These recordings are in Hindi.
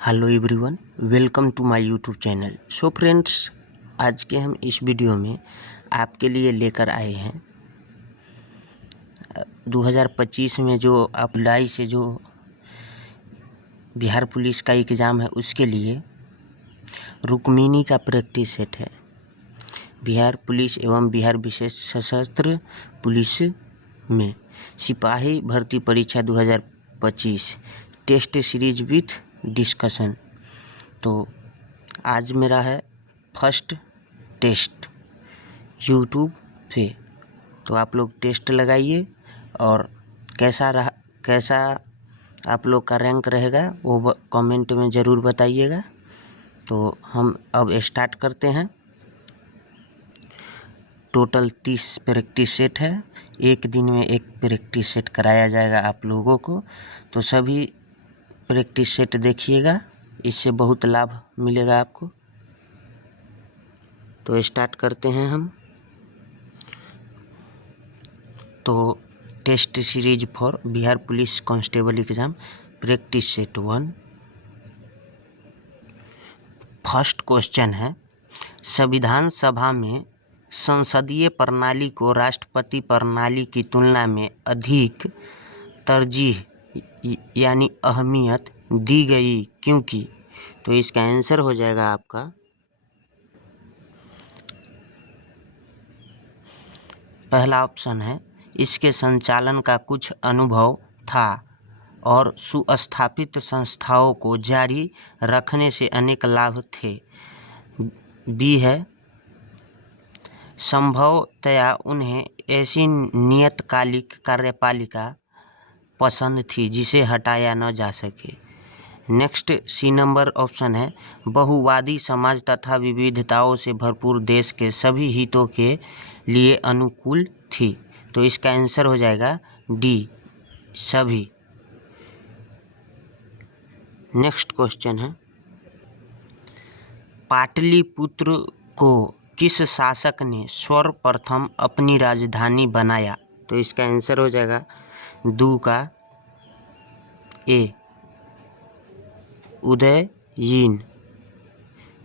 Hello everyone, welcome to my YouTube channel. So friends, आज के हम इस वीडियो में आपके लिए लेकर आए हैं 2025 में जो अप्लाई से जो बिहार पुलिस का एग्ज़ाम है उसके लिए रुक्मिणी का प्रैक्टिस सेट है। बिहार पुलिस एवं बिहार विशेष सशस्त्र पुलिस में सिपाही भर्ती परीक्षा 2025 टेस्ट सीरीज विथ डिस्कशन। तो आज मेरा है फर्स्ट टेस्ट यूट्यूब पे, तो आप लोग टेस्ट लगाइए और कैसा आप लोग का रैंक रहेगा वो कमेंट में ज़रूर बताइएगा। तो हम अब स्टार्ट करते हैं। टोटल 30 प्रैक्टिस सेट है। एक दिन में एक प्रैक्टिस सेट कराया जाएगा आप लोगों को, तो सभी प्रैक्टिस सेट देखिएगा, इससे बहुत लाभ मिलेगा आपको। तो स्टार्ट करते हैं हम। तो test series for Bihar police constable exam practice set 1। First question है, संविधान सभा में संसदीय प्रणाली को राष्ट्रपति प्रणाली की तुलना में अधिक तरजीह यानी अहमियत दी गई क्योंकि। तो इसका आंसर हो जाएगा आपका पहला ऑप्शन है, इसके संचालन का कुछ अनुभव था और सुस्थापित संस्थाओं को जारी रखने से अनेक लाभ थे। बी है, संभवतया उन्हें ऐसी नियतकालिक कार्यपालिका पसंद थी जिसे हटाया न जा सके। नेक्स्ट सी नंबर ऑप्शन है, बहुवादी समाज तथा विविधताओं से भरपूर देश के सभी हितों के लिए अनुकूल थी। तो इसका आंसर हो जाएगा डी, सभी। नेक्स्ट क्वेश्चन है, पाटलिपुत्र को किस शासक ने सर्वप्रथम अपनी राजधानी बनाया? तो इसका आंसर हो जाएगा दू का ए, उदयीन।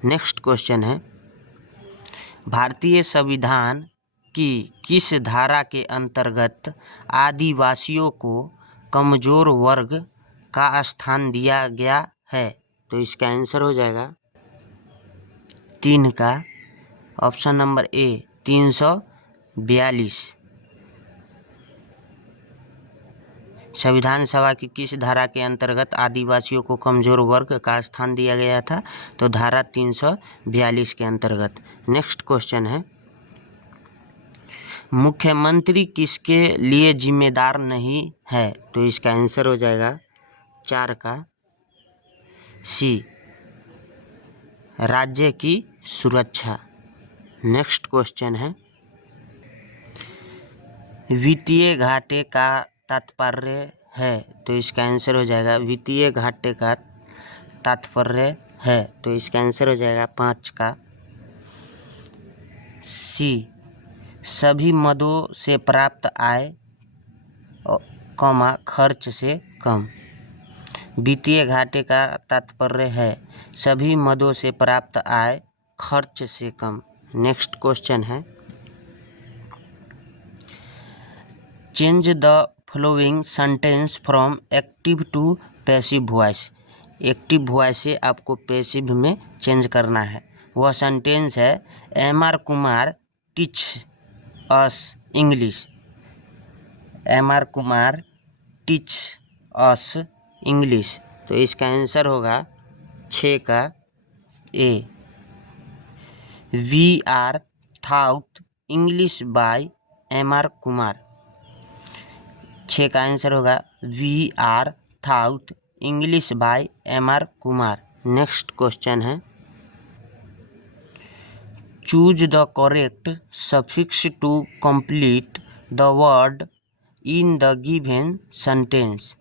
नेक्स्ट क्वेश्चन है, भारतीय संविधान की किस धारा के अंतर्गत आदिवासियों को कमजोर वर्ग का स्थान दिया गया है? तो इसका आंसर हो जाएगा 3 का ऑप्शन नंबर ए, 342। संविधान सभा की किस धारा के अंतर्गत आदिवासियों को कमजोर वर्ग का स्थान दिया गया था? तो धारा 342 के अंतर्गत। नेक्स्ट क्वेश्चन है, मुख्यमंत्री किसके लिए जिम्मेदार नहीं है? तो इसका आंसर हो जाएगा 4 का सी, राज्य की सुरक्षा। नेक्स्ट क्वेश्चन है, वित्तीय घाटे का तात्पर्य है? तो इसका आंसर हो जाएगा वित्तीय घाटे का तात्पर्य है। तो इसका आंसर हो जाएगा 5 का सी, सभी मदों से प्राप्त आय खर्च से कम। वित्तीय घाटे का तात्पर्य है सभी मदों से प्राप्त आय खर्च से कम। नेक्स्ट क्वेश्चन है, change the following sentence from active to passive voice. Active voice से आपको पैसिव में चेंज करना है। वह सेंटेंस है, M R. Kumar teach us English. M R. Kumar teach us English. तो इसका आंसर होगा 6 का A, we are taught English by M R. Kumar. 6 का आंसर होगा we are taught English by M R. Kumar. Next question है, choose the correct suffix to complete the word in the given sentence.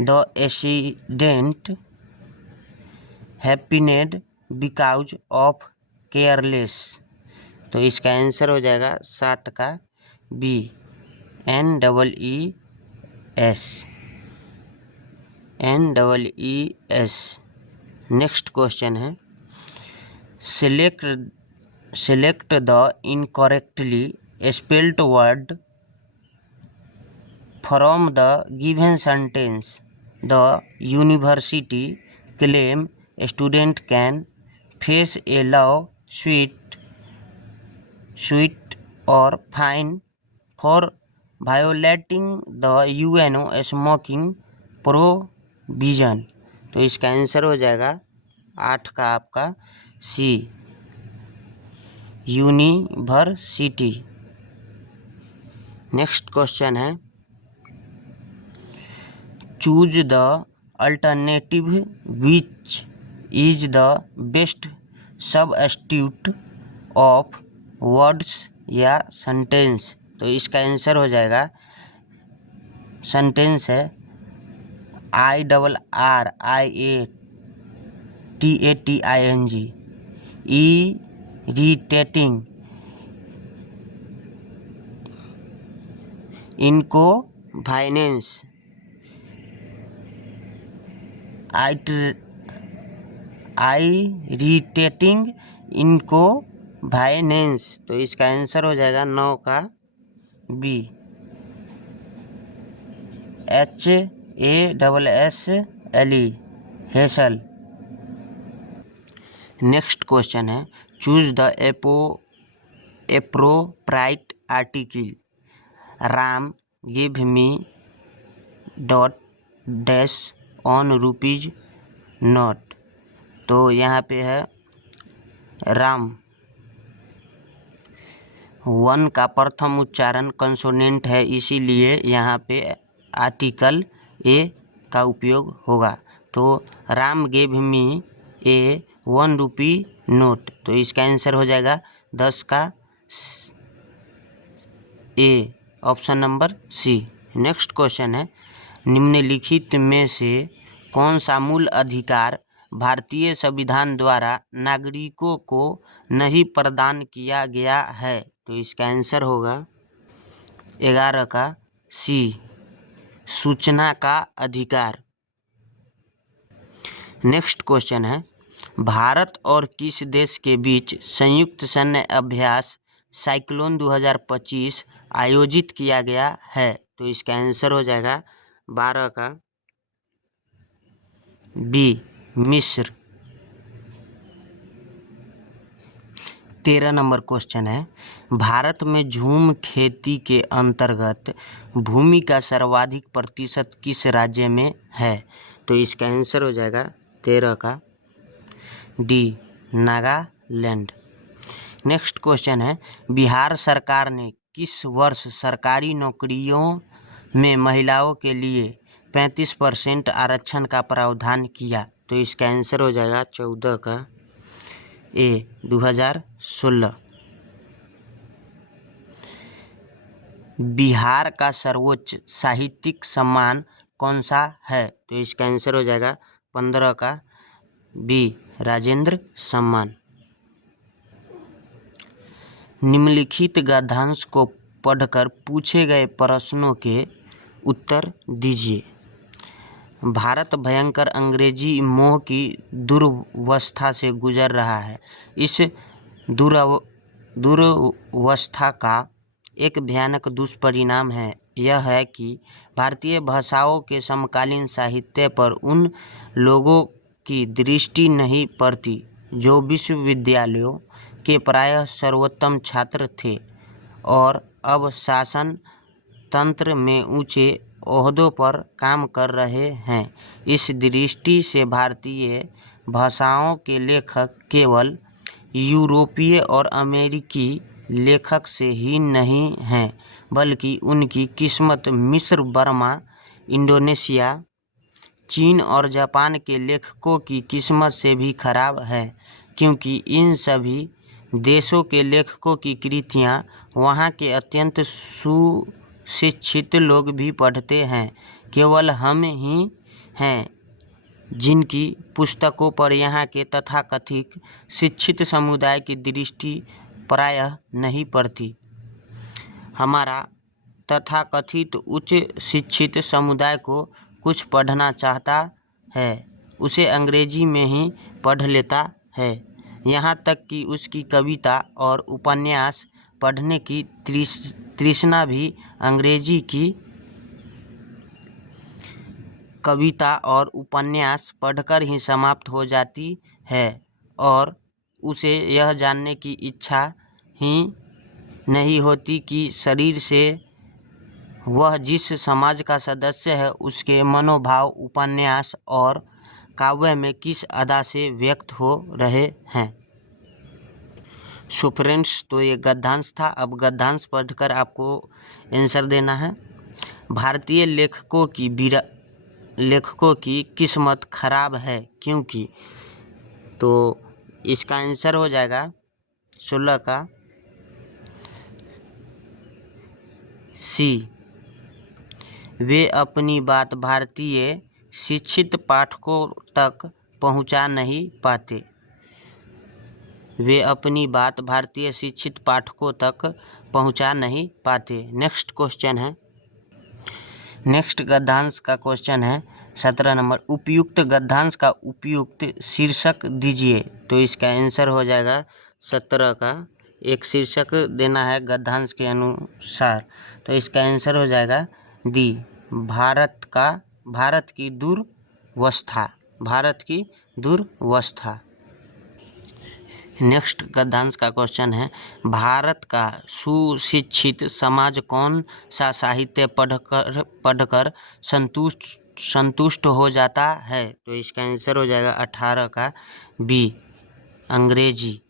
The accident happened because of careless. तो इसका आंसर हो जाएगा 7 का B, NEES। NEES। Next question है select the incorrectly spelled word from the given sentence. The university claim student can face a law suit or fine for violating the UNO smoking provision. तो इसका आंसर हो जाएगा 8 का आपका सी, यूनिवर्सिटी। नेक्स्ट क्वेश्चन है choose the alternative which is the best substitute of words या सेंटेंस। तो इसका आंसर हो जाएगा सेंटेंस है IRRIATATING, इरिटेटिंग, इनकोन्वीनियंस, इरिटेटिंग, इनकोन्वीनियंस। तो इसका आंसर हो जाएगा 9 का B, HASSLE, hassle. Next question है choose the appropriate article. Ram give me dot dash on rupees note. तो यहाँ पे है राम, 1 का प्रथम उच्चारण कंसोनेंट है, इसीलिए यहाँ पे आर्टिकल ए का उपयोग होगा। तो Ram gave me a 1 rupee note. तो इसका आंसर हो जाएगा 10 का A, option number C. Next question है निम्नलिखित में से कौन सा मूल अधिकार भारतीय संविधान द्वारा नागरिकों को नहीं प्रदान किया गया है। तो इसका आंसर होगा 11 का सी, सूचना का अधिकार। नेक्स्ट क्वेश्चन है भारत और किस देश के बीच संयुक्त सैन्य अभ्यास साइक्लोन 2025 आयोजित किया गया है। तो इसका आंसर हो जाएगा 12 का बी, मिस्र। 13 नंबर क्वेश्चन है भारत में झूम खेती के अंतर्गत भूमि का सर्वाधिक प्रतिशत किस राज्य में है। तो इसका आंसर हो जाएगा 13 का डी, नागालैंड। नेक्स्ट क्वेश्चन है बिहार सरकार ने किस वर्ष सरकारी नौकरियों में महिलाओं के लिए 35% आरक्षण का प्रावधान किया। तो इसका आंसर हो जाएगा 14 का ए, 2016। बिहार का सर्वोच्च साहित्यिक सम्मान कौन सा है। तो इसका आंसर हो जाएगा 15 का बी, राजेंद्र सम्मान। निम्नलिखित गद्यांश को पढ़कर पूछे गए प्रश्नों के उत्तर दीजिए। भारत भयंकर अंग्रेजी मोह की दुर्वस्था से गुजर रहा है। इस दुर्वस्था का एक भयानक दुष्परिणाम है यह है कि भारतीय भाषाओं के समकालीन साहित्य पर उन लोगों की दृष्टि नहीं पड़ती जो विश्वविद्यालयों के प्रायः सर्वोत्तम छात्र थे और अब शासन तंत्र में ऊंचे ओहदों पर काम कर रहे हैं। इस दृष्टि से भारतीय भाषाओं के लेखक केवल यूरोपीय और अमेरिकी लेखक से ही नहीं हैं बल्कि उनकी किस्मत मिस्र, बर्मा, इंडोनेशिया, चीन और जापान के लेखकों की किस्मत से भी खराब है, क्योंकि इन सभी देशों के लेखकों की कृतियाँ वहाँ के अत्यंत सुशिक्षित लोग भी पढ़ते हैं। केवल हम ही हैं जिनकी पुस्तकों पर यहाँ के तथाकथित शिक्षित समुदाय की दृष्टि प्रायः नहीं पड़ती। हमारा तथाकथित उच्च शिक्षित समुदाय को कुछ पढ़ना चाहता है उसे अंग्रेजी में ही पढ़ लेता है, यहाँ तक कि उसकी कविता और उपन्यास पढ़ने की तृष्णा भी अंग्रेजी की कविता और उपन्यास पढ़कर ही समाप्त हो जाती है और उसे यह जानने की इच्छा ही नहीं होती कि शरीर से वह जिस समाज का सदस्य है उसके मनोभाव उपन्यास और काव्य में किस अदा से व्यक्त हो रहे हैं। सो फ्रेंड्स, तो ये गद्यांश था। अब गद्यांश पढ़कर आपको आंसर देना है। भारतीय लेखकों की किस्मत खराब है क्योंकि, तो इसका आंसर हो जाएगा 16 का सी। वे अपनी बात भारतीय शिक्षित पाठकों तक पहुंचा नहीं पाते। वे अपनी बात भारतीय शिक्षित पाठकों तक पहुंचा नहीं पाते। नेक्स्ट क्वेश्चन है, नेक्स्ट गद्यांश का क्वेश्चन है 17 नंबर। उपयुक्त गद्यांश का उपयुक्त शीर्षक दीजिए। तो इसका आंसर हो जाएगा 17 का, एक शीर्षक देना है गद्यांश के अनुसार। तो इसका आंसर हो जाएगा डी, भारत की दुर्वस्था। भारत की दुर्वस्था। नेक्स्ट गद्यांश का क्वेश्चन है, भारत का सुशिक्षित समाज कौन सा साहित्य पढ़कर संतुष्ट हो जाता है। तो इसका आंसर हो जाएगा 18 का बी, अंग्रेजी।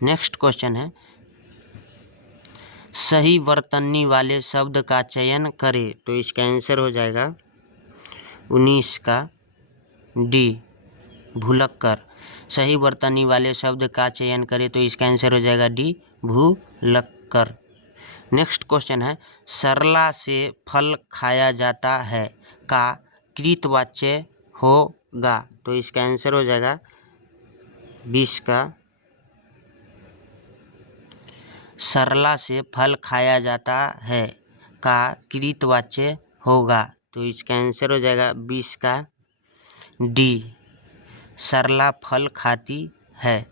नेक्स्ट क्वेश्चन है, सही वर्तनी वाले शब्द का चयन करें। तो इसका आंसर हो जाएगा 19 का डी, भुलक्कर। सही वर्तनी वाले शब्द का चयन करें। तो इसका आंसर हो जाएगा डी, भुलक्कर। नेक्स्ट क्वेश्चन है, सरला से फल खाया जाता है का कृतवाच्य होगा। तो इसका आंसर हो जाएगा 20 का, सरला से फल खाया जाता है का कृतवाच्य होगा। तो इसका आंसर हो जाएगा 20 का डी, सरला फल खाती है।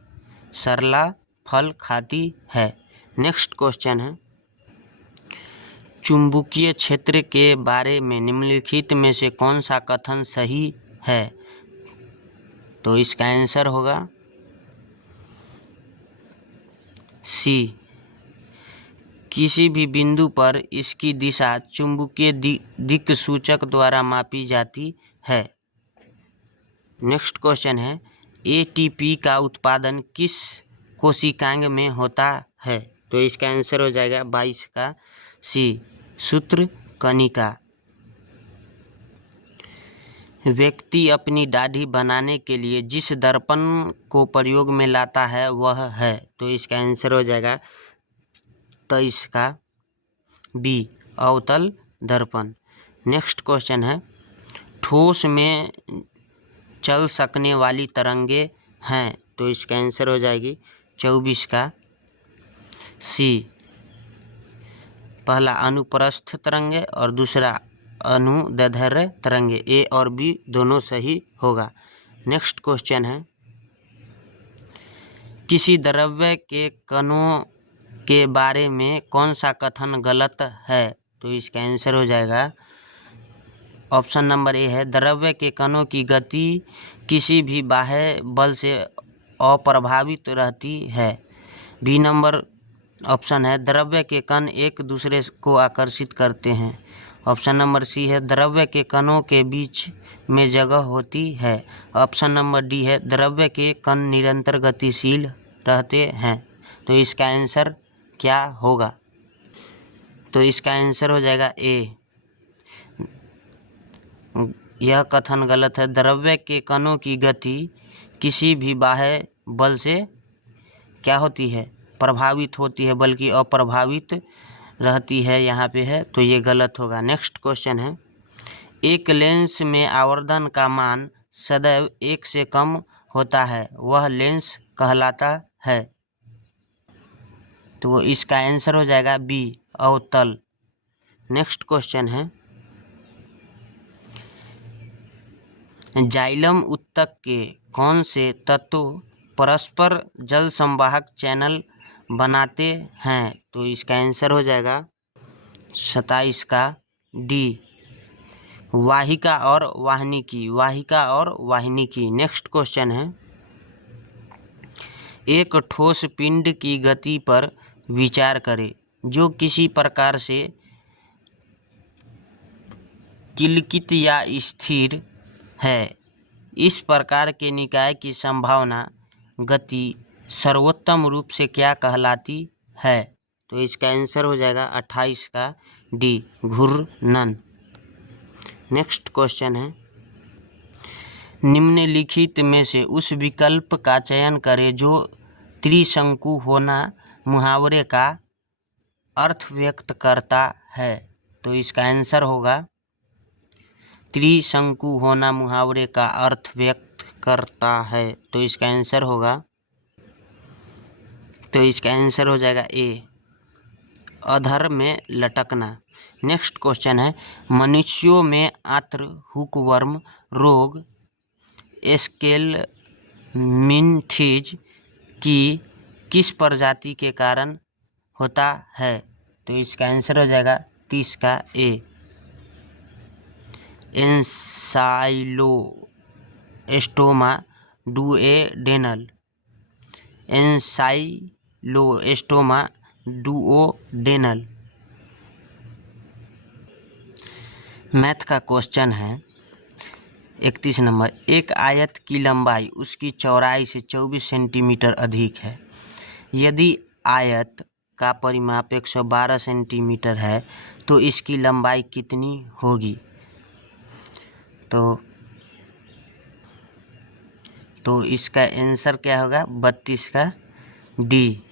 सरला फल खाती है। नेक्स्ट क्वेश्चन है, चुंबकीय क्षेत्र के बारे में निम्नलिखित में से कौन सा कथन सही है। तो इसका आंसर होगा सी, किसी भी बिंदु पर इसकी दिशा चुंबकीय दिक्सूचक द्वारा मापी जाती है। नेक्स्ट क्वेश्चन है, एटीपी का उत्पादन किस कोशिकांग में होता है। तो इसका आंसर हो जाएगा 22 का सी, सूत्रकणिका। व्यक्ति अपनी दाढ़ी बनाने के लिए जिस दर्पण को प्रयोग में लाता है वह है। तो इसका आंसर हो जाएगा 23 का बी, अवतल दर्पण। नेक्स्ट क्वेश्चन है, ठोस में चल सकने वाली तरंगे हैं। तो इसका आंसर हो जाएगी 24 का सी, पहला अनुप्रस्थ तरंगे और दूसरा अनुदैर्ध्य तरंगे। ए और बी दोनों सही होगा। नेक्स्ट क्वेश्चन है, किसी द्रव्य के कणों के बारे में कौन सा कथन गलत है। तो इसका आंसर हो जाएगा ऑप्शन नंबर ए है, द्रव्य के कणों की गति किसी भी बाह्य बल से अप्रभावित रहती है। बी नंबर ऑप्शन है, द्रव्य के कण एक दूसरे को आकर्षित करते हैं। ऑप्शन नंबर सी है, द्रव्य के कणों के बीच में जगह होती है। ऑप्शन नंबर डी है, द्रव्य के कण निरंतर गतिशील रहते हैं। तो इसका आंसर क्या होगा। तो इसका आंसर हो जाएगा ए, यह कथन गलत है। द्रव्य के कणों की गति किसी भी बाह्य बल से क्या होती है, प्रभावित होती है, बल्कि अप्रभावित रहती है, यहाँ पे है। तो ये गलत होगा। नेक्स्ट क्वेश्चन है, एक लेंस में आवर्धन का मान सदैव 1 से कम होता है, वह लेंस कहलाता है। तो इसका आंसर हो जाएगा बी, अवतल। नेक्स्ट क्वेश्चन है, जाइलम उत्तक के कौन से तत्व परस्पर जल संवाहक चैनल बनाते हैं? तो इसका आंसर हो जाएगा 27 का डी, वाहिका और वाहिनिकी। वाहिका और वाहिनिकी। नेक्स्ट क्वेश्चन है, एक ठोस पिंड की गति पर विचार करें जो किसी प्रकार से किलकित या स्थिर है। इस प्रकार के निकाय की संभावना गति सर्वोत्तम रूप से क्या कहलाती है? तो इसका आंसर हो जाएगा 28 का डी, घूर्णन। नेक्स्ट क्वेश्चन है, निम्नलिखित में से उस विकल्प का चयन करें जो त्रिशंकु होना मुहावरे का अर्थ व्यक्त करता है। तो इसका आंसर होगा त्रिशंकु होना मुहावरे का अर्थ व्यक्त करता है। तो इसका आंसर हो जाएगा ए, अधर में लटकना। नेक्स्ट क्वेश्चन है, मनुष्यों में आंत्र हुकवर्म रोग स्केलमिन्थीज की किस प्रजाति के कारण होता है? तो इसका आंसर हो जाएगा 30 का A, Ancylostoma duodenale. Ancylostoma duodenale. Math का क्वेश्चन है 31 नंबर, एक आयत की लंबाई उसकी चौड़ाई से 24 सेंटीमीटर अधिक है। यदि आयत का परिमाप 112 सेंटीमीटर है तो इसकी लंबाई कितनी होगी? तो इसका आंसर क्या होगा? 32 का डी।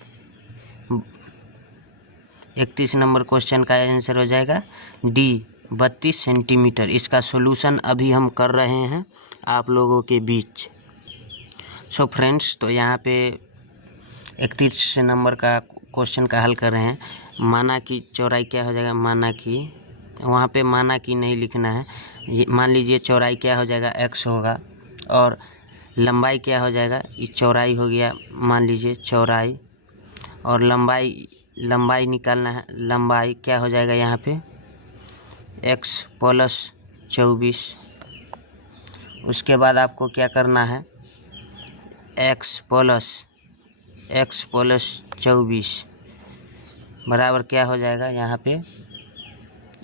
31 नंबर क्वेश्चन का आंसर हो जाएगा डी, 32 सेंटीमीटर। इसका सॉल्यूशन अभी हम कर रहे हैं आप लोगों के बीच। सो फ्रेंड्स, तो यहाँ पे 31 नंबर का क्वेश्चन का हल कर रहे हैं। माना की चौड़ाई क्या हो जाएगा? माना की, वहाँ पे माना की नहीं लिखना है। ये मान लीजिए चौड़ाई क्या हो जाएगा? x होगा, और लंबाई क्या हो जाएगा? इस चौड़ाई हो गया, मान लीजिए चौड़ाई, और लंबाई निकालना है। लंबाई क्या हो जाएगा यहाँ पे? x plus 24। उसके बाद आपको क्या करना है? x प्लस 24 बराबर क्या हो जाएगा? यहाँ पे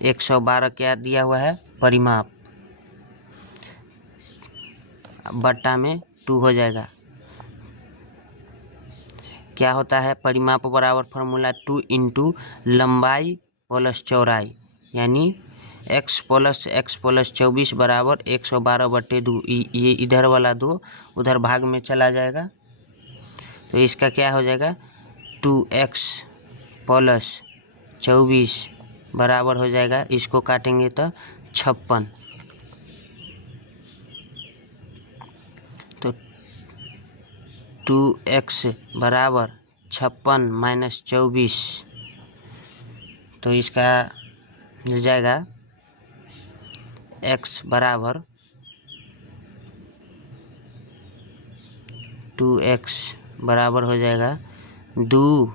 112 क्या दिया हुआ है? परिमाप, बट्टा में 2 हो जाएगा। क्या होता है? परिमाप बराबर फॉर्मूला 2 इंटू लंबाई प्लस चौड़ाई, यानी x प्लस 24 बराबर 112/2। ये इधर वाला 2 उधर भाग में चला जाएगा, तो इसका क्या हो जाएगा? 2x प्लस 24 बराबर हो जाएगा, इसको काटेंगे तो 56। तो 2x बराबर 56 माइनस 24, तो इसका हो जाएगा x बराबर 2x बराबर हो जाएगा 2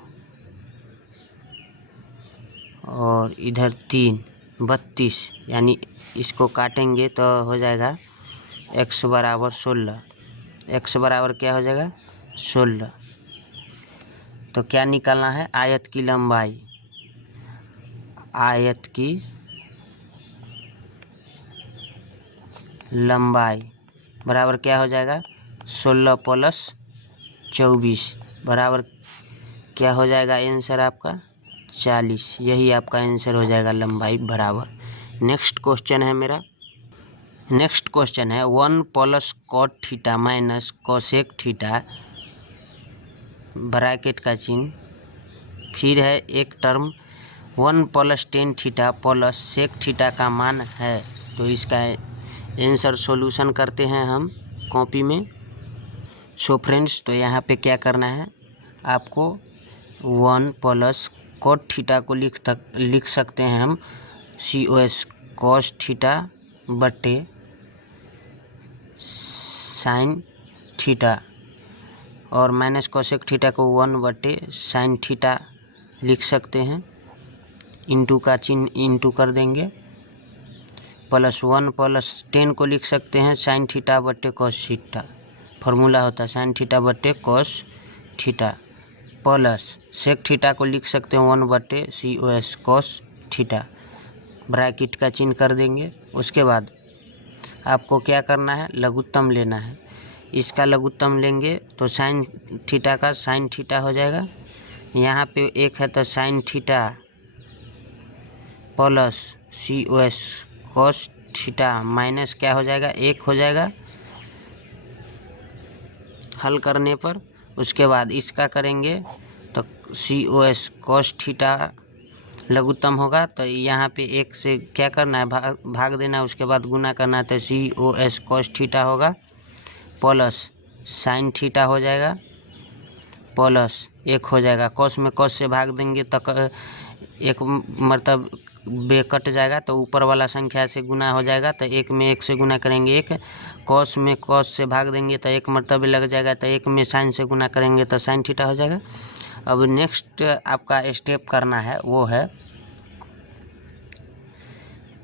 और इधर 3, 32, यानी इसको काटेंगे तो हो जाएगा x बराबर 16। x बराबर क्या हो जाएगा? 16। तो क्या निकालना है? आयत की लंबाई। आयत की लंबाई बराबर क्या हो जाएगा? 16 प्लस 24 बराबर क्या हो जाएगा? आंसर आपका 40। यही आपका आंसर हो जाएगा, लंबाई बराबर। नेक्स्ट क्वेश्चन है मेरा। नेक्स्ट क्वेश्चन है 1 plus cot theta minus cosec theta, bracket का चिन्ह, फिर है एक term 1 plus tan theta plus sec theta का मान है। तो इसका आंसर सॉल्यूशन करते हैं हम कॉपी में। सो फ्रेंड्स, तो यहाँ पे क्या करना है आपको? 1 प्लस कॉट थीटा को लिख सकते हैं हम COS कॉस थीटा बटे साइन थीटा और माइनस कोसेक थीटा को 1/sin थीटा लिख सकते हैं। इंटू का चिन्ह इंटू कर देंगे, +1 +10 को लिख सकते हैं sin थीटा बट्टे cos थीटा। फार्मूला होता है sin थीटा बट्टे cos theta, plus sec theta को लिख सकते हैं 1/cos cos थीटा। ब्रैकेट का चिन्ह कर देंगे। उसके बाद आपको क्या करना है, लघुत्तम लेना है। इसका लघुत्तम लेंगे तो sin थीटा का sin थीटा हो जाएगा। यहाँ पे एक है तो sin theta plus cos cos theta minus क्या हो जाएगा, 1 हो जाएगा हल करने पर। उसके बाद इसका करेंगे तो cos cos थीटा लघुत्तम होगा, तो यहाँ पे 1 से क्या करना है, भाग देना है। उसके बाद गुना करना है, तो cos cos थीटा होगा प्लस sin थीटा हो जाएगा प्लस 1 हो जाएगा। cos में cos से भाग देंगे तो एक मतलब बे कट जाएगा, तो ऊपर वाला संख्या से गुना हो जाएगा। तो 1 में 1 से गुना करेंगे 1, cos में cos से भाग देंगे तो 1 मरतबे लग जाएगा, तो 1 में sin से गुना करेंगे तो sin थीटा हो जाएगा। अब नेक्स्ट आपका स्टेप करना है वो है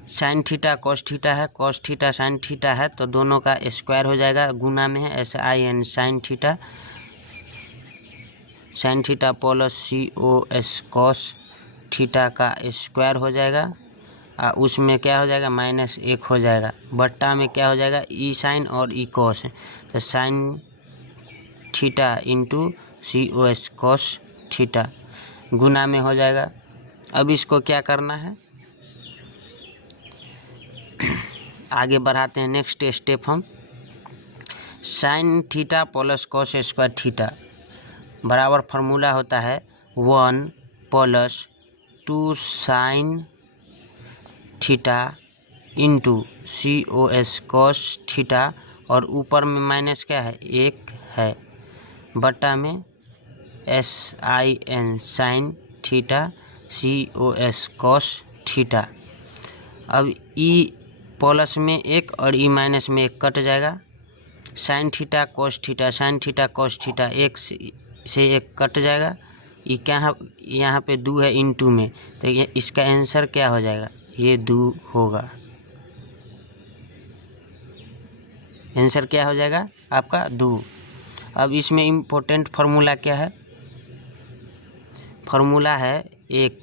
sin थीटा cos थीटा है, cos थीटा sin थीटा है, तो दोनों का स्क्वायर हो जाएगा, गुना में है sin sin theta plus cos cos theta का स्क्वायर हो जाएगा। उसमें क्या हो जाएगा, -1 हो जाएगा, बट्टा में क्या हो जाएगा, ई साइन और ई कॉस है, तो sin theta into cos cos theta गुना में हो जाएगा। अब इसको क्या करना है, आगे बढ़ाते हैं। नेक्स्ट स्टेप हम sin theta plus cos square theta बराबर फार्मूला होता है 1 + 2 sin theta into cos cos theta, और ऊपर में माइनस क्या है, 1 है, बटा में sin theta cos cos theta. अब ई प्लस में 1 और ई माइनस में 1 कट जाएगा। sin theta cos theta sin theta cos theta 1 से 1 कट जाएगा। ये क्या, यहाँ पे 2 है इंटू में, तो ये इसका आंसर क्या हो जाएगा, ये 2 होगा। आंसर क्या हो जाएगा आपका 2। अब इसमें इम्पोर्टेंट फार्मूला क्या है, फार्मूला है एक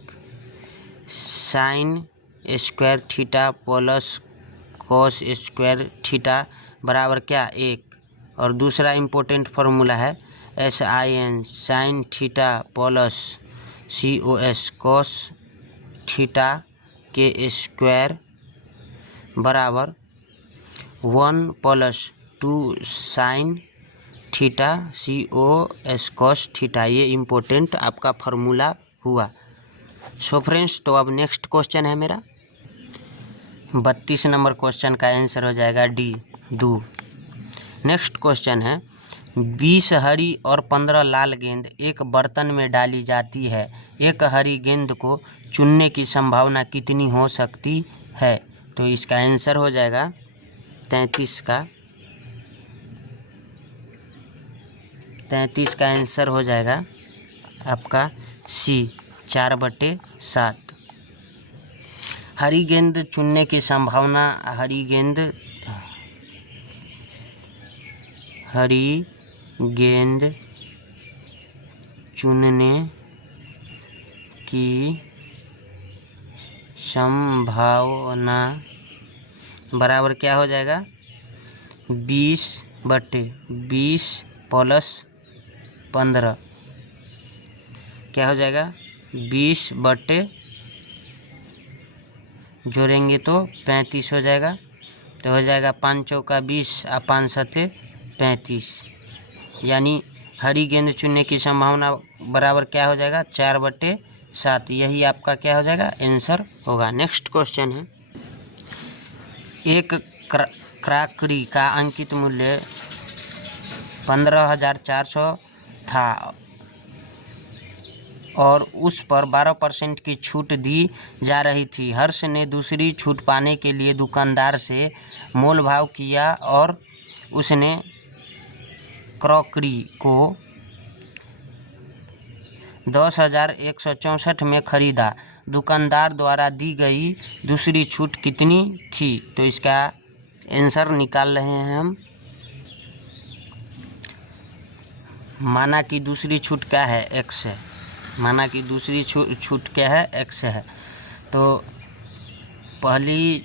sin square theta plus cos square theta बराबर क्या 1, और दूसरा इम्पोर्टेंट फार्मूला है sin theta plus cos cos theta के स्क्वायर बराबर 1 + 2 sin theta cos cos theta. ये इम्पोर्टेंट आपका फार्मूला हुआ। सो फ्रेंड्स, तो अब नेक्स्ट क्वेश्चन है मेरा 32 नंबर क्वेश्चन का आंसर हो जाएगा डी 2। नेक्स्ट क्वेश्चन है 20 हरी और 15 लाल गेंद एक बर्तन में डाली जाती है, एक हरी गेंद को चुनने की संभावना कितनी हो सकती है। तो इसका आंसर हो जाएगा 33 का आंसर हो जाएगा आपका सी 4/7। हरी गेंद चुनने की संभावना, हरी गेंद चुनने की संभावना बराबर क्या हो जाएगा 20/20 + 15 क्या हो जाएगा 20 जोड़ेंगे तो 35 हो जाएगा। तो हो जाएगा 5 चौका 20 और 5 सते 35, यानी हरी गेंद चुनने की संभावना बराबर क्या हो जाएगा 4/7। यही आपका क्या हो जाएगा आंसर होगा। नेक्स्ट क्वेश्चन है एक क्राकरी का अंकित मूल्य 15,400 था और उस पर 12% की छूट दी जा रही थी। हर्ष ने दूसरी छूट पाने के लिए दुकानदार से मोल भाव किया और उसने क्रॉकरी को 10,164 में खरीदा, दुकानदार द्वारा दी गई दूसरी छूट कितनी थी? तो इसका आंसर निकाल रहे हैं हम। माना कि दूसरी छूट क्या है? एक्स है। माना कि दूसरी छूट क्या है? एक्स है। तो पहली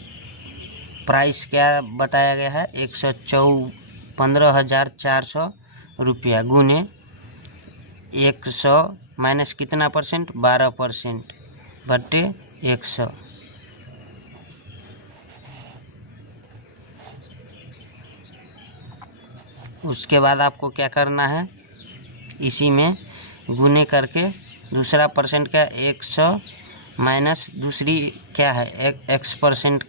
प्राइस क्या बताया गया है? 15,400 रुपया गुने 100 माइनस कितना परसेंट? 12% बटे 100। उसके बाद आपको क्या करना है? इसी में गुने करके दूसरा परसेंट का 100 माइनस दूसरी क्या है? एक्स परसेंट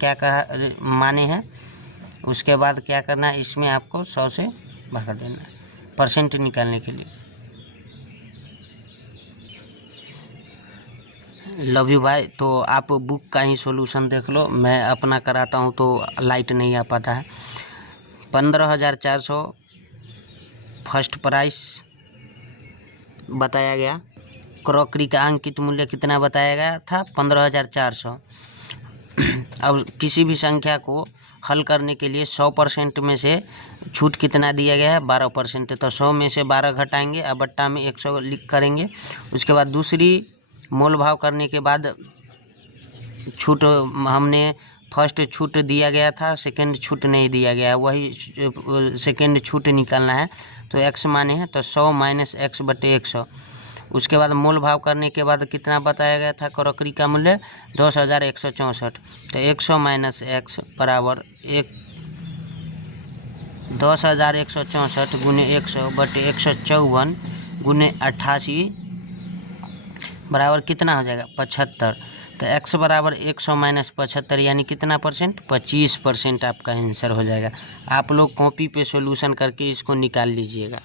क्या कहा माने हैं। उसके बाद क्या करना है? इसमें आपको 100 से भाग देना परसेंट निकालने के लिए। लव यू भाई। तो आप बुक का ही सॉल्यूशन देख लो, मैं अपना कराता हूँ तो लाइट नहीं आ पाता है। 15,400 फर्स्ट प्राइस बताया गया। क्रॉकरी का अंकित मूल्य कितना बताया गया था? 15,400। अब किसी भी संख्या को हल करने के लिए 100% में से छूट कितना दिया गया है? 12%। तो 100 में से 12 घटाएंगे, अब बट्टा में 100 लिख करेंगे। उसके बाद दूसरी मोल भाव करने के बाद छूट हमने फर्स्ट छूट दिया गया था, सेकंड छूट नहीं दिया गया, वही सेकंड छूट निकालना है। तो एक्स माने हैं, तो 100 माइनस एक्स बटे 100। उसके बाद मोल भाव करने के बाद कितना बताया गया था? क्रॉकरी का मूल्य 10,164। तो 100 माइनस एक्स बराबर 10,164 गुने 100 बटे 154 गुने 88 बराबर कितना हो जाएगा? 75। तो x बराबर 100 माइनस 75 यानी कितना परसेंट? 25% आपका आंसर हो जाएगा। आप लोग कॉपी पे सॉल्यूशन करके इसको निकाल लीजिएगा।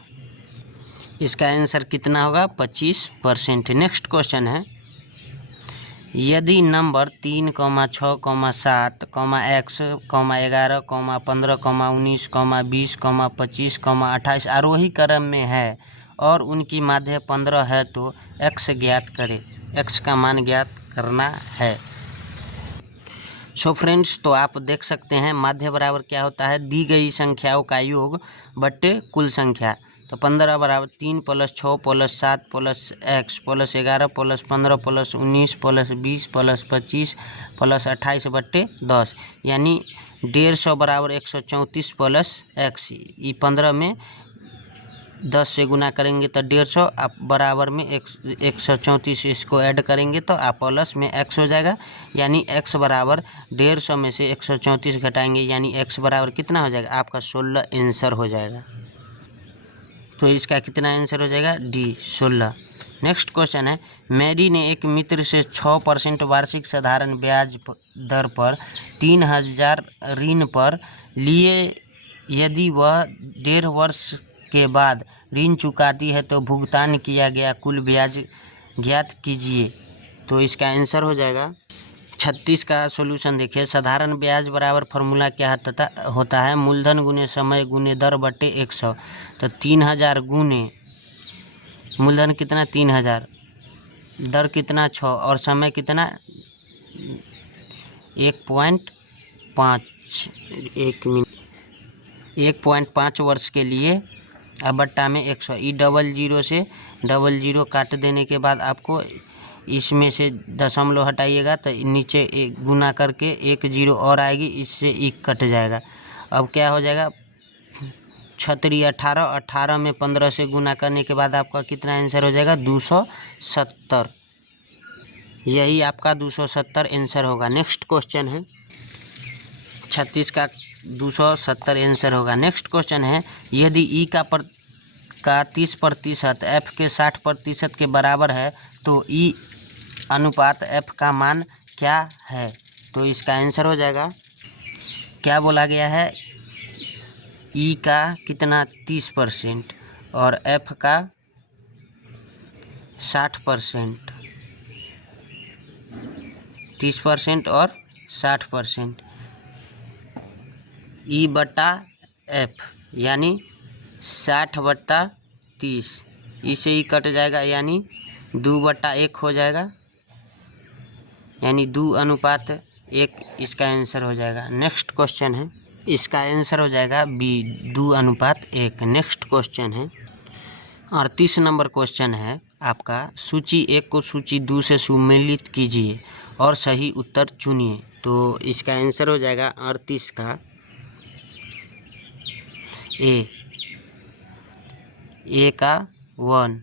इसका आंसर कितना होगा? 25%। नेक्स्ट क्वेश्चन है, यदि नंबर 3, 6, 7, x, 11, 15, 19, 20, 25, 28 आरोही क्रम में है और उनकी माध्य 15 है तो x ज्ञात करें। x का मान ज्ञात करना है। सो फ्रेंड्स, तो आप देख सकते हैं माध्य बराबर क्या होता है? दी गई संख्याओं का योग बट्टे कुल संख्या। तो 15 बराबर 3 + 6 + 7 + x + 11 + 15 + 19 + 20 + 25 + 28 बट्टे 10 यानी 150 बराबर 134 + x। ये 15 में 10 से गुना करेंगे तो 150, आप बराबर में 134 इसको ऐड करेंगे तो आप प्लस में x हो जाएगा। यानी x बराबर 150 में से 134 घटाएंगे यानी x बराबर कितना हो जाएगा? आपका 16 आंसर हो जाएगा। तो इसका कितना आंसर हो जाएगा? डी 16। नेक्स्ट क्वेश्चन है, मैरी ने एक मित्र से 6% वार्षिक साधारण ब्याज दर पर 3,000 ऋण पर लिए। यदि वह 1.5 वर्ष के बाद ऋण चुकाती है तो भुगतान किया गया कुल ब्याज ज्ञात कीजिए। तो इसका आंसर हो जाएगा 36 का सॉल्यूशन देखिए। साधारण ब्याज बराबर फार्मूला क्या होता है? मूलधन गुने समय गुने दर बटे 100। तो 3,000 गुने मूलधन कितना? 3,000, दर कितना? 6 और समय कितना? 1.5 1.5 वर्ष के लिए। अब बट्टा में 100। ई 00 से 00 काट देने के बाद आपको इसमें से दशमलव हटाइएगा तो नीचे एक गुना करके 1 0 और आएगी, इससे 1 कट जाएगा। अब क्या हो जाएगा? 36 18, 18 में 15 से गुना करने के बाद आपका कितना आंसर हो जाएगा? 270। यही आपका 270 आंसर होगा। नेक्स्ट क्वेश्चन है, 36 का 270 आंसर होगा। नेक्स्ट क्वेश्चन है, यदि ई का 30% एफ के 60% के बराबर है तो ई अनुपात एफ का मान क्या है? तो इसका आंसर हो जाएगा, क्या बोला गया है? ई का कितना? 30% और एफ का 60%। 30% और 60%। ई बटा एफ यानी 60/30, इसे ही कट जाएगा यानी 2/1 हो जाएगा, यानी 2:1 इसका आंसर हो जाएगा। नेक्स्ट क्वेश्चन है, इसका आंसर हो जाएगा बी 2:1। नेक्स्ट क्वेश्चन है 38 नंबर क्वेश्चन है आपका, सूची 1 को सूची 2 से सुमेलित कीजिए और सही उत्तर चुनिए। तो इसका आंसर हो जाएगा 38 का ए का 1,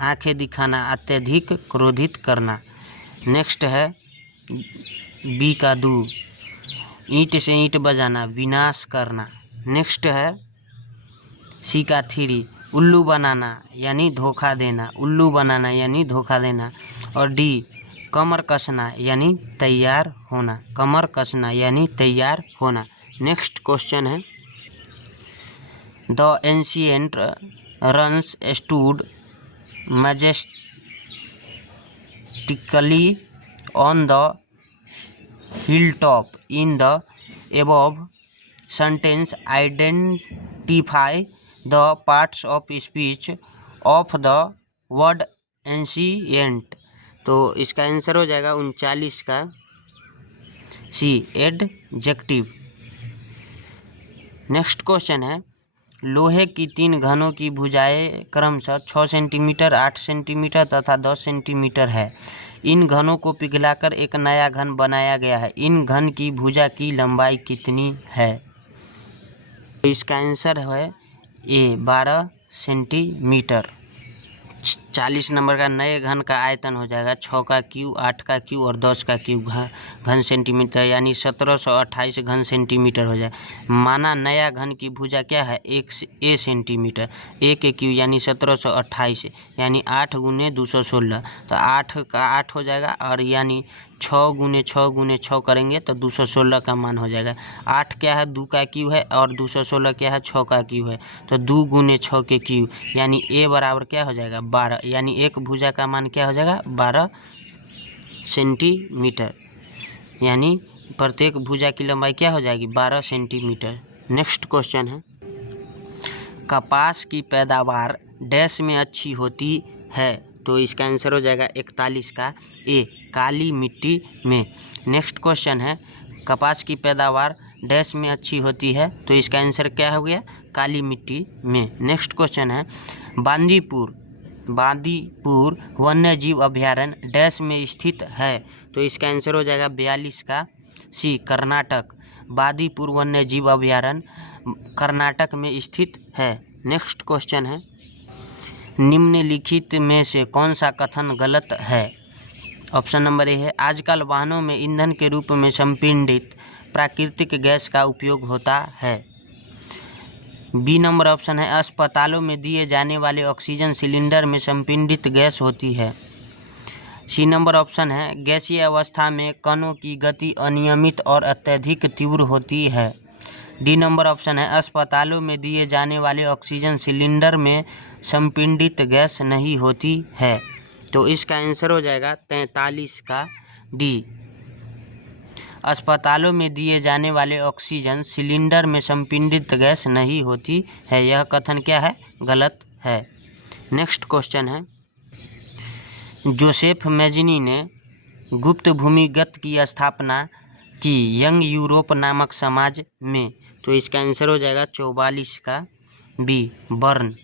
आंखें दिखाना, अत्यधिक क्रोधित करना। नेक्स्ट है बी का 2, ईंट से ईंट बजाना, विनाश करना। नेक्स्ट है सी का 3, उल्लू बनाना यानी धोखा देना, उल्लू बनाना यानी धोखा देना। और डी कमर कसना यानी तैयार होना, कमर कसना यानी तैयार होना। नेक्स्ट क्वेश्चन है, the ancient ruins stood majestically on the hilltop in the above sentence. Identify the parts of speech of the word ancient. तो इसका आंसर हो जाएगा 39 का सी एडजेक्टिव। नेक्स्ट क्वेश्चन है, लोहे की 3 घनों की भुजाएं क्रमशः 6 सेंटीमीटर, 8 सेंटीमीटर तथा 10 सेंटीमीटर है। इन घनों को पिघलाकर एक नया घन बनाया गया है। इन घन की भुजा की लंबाई कितनी है? इसका आंसर है ए 12 सेंटीमीटर। 40 नंबर का, नए घन का आयतन हो जाएगा 6 का क्यू, 8 का क्यू और 10 का क्यू घन सेंटीमीटर, यानी 1728 घन सेंटीमीटर हो जाए। माना नया घन की भुजा क्या है? 1 सेंटीमीटर, ए के क्यू यानी 1728 यानी 8 × 216, तो 8 का 8 हो जाएगा, और यानी 6 × 6 × 6 करेंगे तो 216 का मान हो जाएगा। 8 क्या है? 2 का क्यू है, और 216 क्या है? 6 का क्यू है, तो 2 × 6 के क्यू यानी ए बराबर क्या हो जाएगा? 12, यानी एक भुजा का मान क्या हो जाएगा? 12 सेंटीमीटर, यानी प्रत्येक भुजा की लंबाई क्या हो जाएगी? 12 सेंटीमीटर। नेक्स्ट क्वेश्चन है, कपास की पैदावार डैश में अच्छी होती है? तो इसका आंसर हो जाएगा 41 का ए काली मिट्टी में। नेक्स्ट क्वेश्चन है, कपास की पैदावार डैश में अच्छी होती है? तो इसका आंसर क्या हो गया? काली मिट्टी में। नेक्स्ट क्वेश्चन है, बांदीपुर वन्य जीव अभयारण्य डैश में स्थित है? तो इसका आंसर हो जाएगा 42 का सी कर्नाटक। बांदीपुर वन्य जीव अभयारण्य कर्नाटक में स्थित है। नेक्स्ट क्वेश्चन है, निम्नलिखित में से कौन सा कथन गलत है? ऑप्शन नंबर ए है, आजकल वाहनों में ईंधन के रूप में संपीड़ित प्राकृतिक गैस का उपयोग होता है। बी नंबर ऑप्शन है, अस्पतालों में दिए जाने वाले ऑक्सीजन सिलेंडर में संपीड़ित गैस होती है। सी नंबर ऑप्शन है, गैसीय अवस्था में कणों की गति अनियमित और अत्यधिक तीव्र होती है। डी नंबर ऑप्शन है, अस्पतालों में दिए जाने वाले ऑक्सीजन सिलेंडर में संपीड़ित गैस नहीं होती है। तो इसका आंसर हो जाएगा 43 का डी, अस्पतालों में दिए जाने वाले ऑक्सीजन सिलेंडर में संपीड़ित गैस नहीं होती है। यह कथन क्या है? गलत है। नेक्स्ट क्वेश्चन है, जोसेफ मैजिनी ने गुप्त भूमिगत की स्थापना की यंग यूरोप नामक समाज में? तो इसका आंसर हो जाएगा 44 का बी बर्न।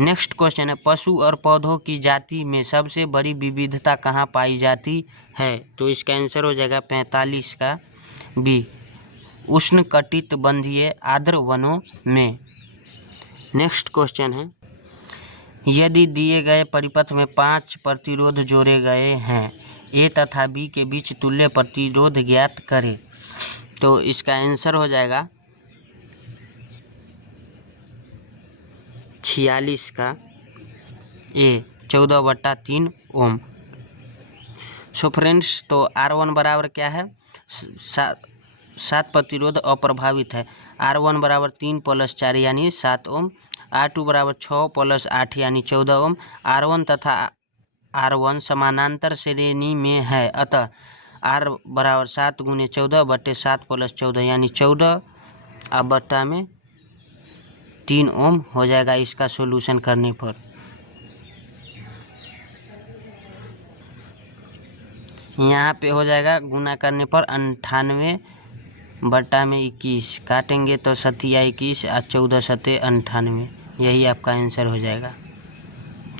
नेक्स्ट क्वेश्चन है, पशु और पौधों की जाति में सबसे बड़ी विविधता कहाँ पाई जाती है? तो इसका आंसर हो जाएगा 45 का बी उष्णकटिबंधीय आर्द्र वनों में। नेक्स्ट क्वेश्चन है, यदि दिए गए परिपथ में 5 प्रतिरोध जोड़े गए हैं, ए तथा बी के बीच तुल्य प्रतिरोध ज्ञात करें। तो इसका आंसर हो जाएगा 46 का ए 14/3 ओम। सो फ्रेंड्स, तो R1 बराबर क्या है? 7 प्रतिरोध अप्रभावित है। R1 बराबर 3 + 4 यानी 7 ओम। R2 बराबर 6 + 8 यानी 14 ओम। R1 तथा R1 समानांतर श्रेणी में है, अतः R बराबर 7 × 14/7 + 14 यानी 14 अब बट्टा में 3 ओम हो जाएगा इसका सॉल्यूशन करने पर। यहाँ पे हो जाएगा गुना करने पर 98/21 काटेंगे तो 7×21 और 14×7 = 98। यही आपका आंसर हो जाएगा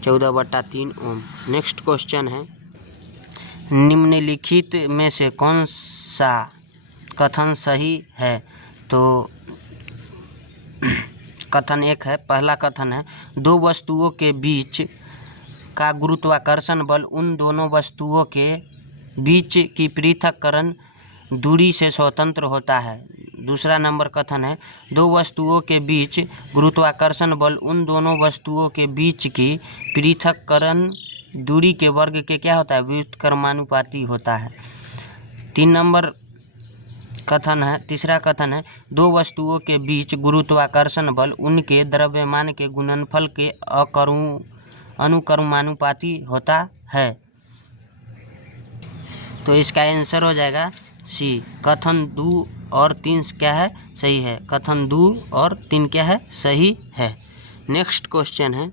14/3 ओम। नेक्स्ट क्वेश्चन है, निम्नलिखित में से कौन सा कथन सही है? तो कथन 1 है, पहला कथन है, दो वस्तुओं के बीच का गुरुत्वाकर्षण बल उन दोनों वस्तुओं के बीच की पृथक्करण दूरी से स्वतंत्र होता है। दूसरा नंबर कथन है, दो वस्तुओं के बीच गुरुत्वाकर्षण बल उन दोनों वस्तुओं के बीच की पृथक्करण दूरी के वर्ग के क्या होता है? व्युत्क्रमानुपाती होता है। 3 नंबर कथन है, तीसरा कथन है, दो वस्तुओं के बीच गुरुत्वाकर्षण बल उनके द्रव्यमान के गुणनफल के अनुक्रमानुपाती होता है। तो इसका आंसर हो जाएगा सी, कथन 2 और 3 क्या है? सही है। कथन 2 और 3 क्या है? सही है। नेक्स्ट क्वेश्चन है,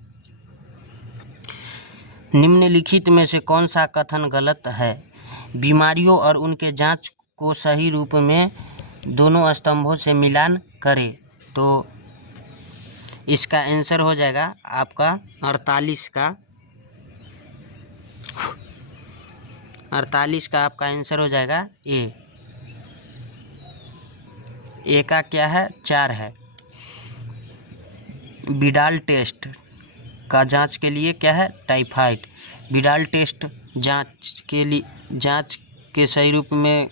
निम्नलिखित में से कौन सा कथन गलत है? बीमारियों और उनके जांच को सही रूप में दोनों स्तंभों से मिलान करें। तो इसका आंसर हो जाएगा आपका 48 का आपका आंसर हो जाएगा ए का क्या है? 4 है। विडाल टेस्ट का जांच के लिए क्या है? टाइफाइड। विडाल टेस्ट जांच के सही रूप में